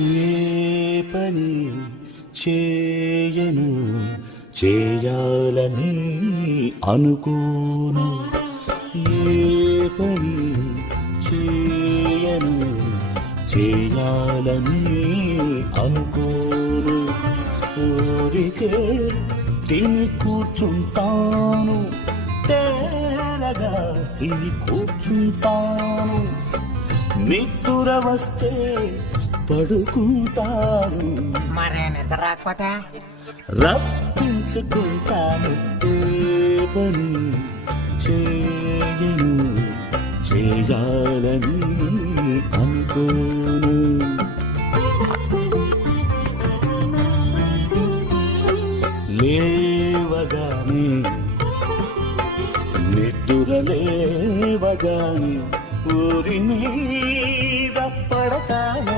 ఏ పని చేయను చేయాలని అనుకోను, ఏ పని చేయను చేయాలని అనుకోను. ఊరికే తిని కూర్చుంటాను, తేరగా తిని కూర్చుంటాను. నిద్ర వస్తే పడుకుంటాను, మరే నిద్ర రాకపోతే రప్పించుకుంటాను. ఏ పని చేయను చేయాలని అనుకోను. లేవగానే నిద్ర లేవగానే ఊరి మీద పడతాను.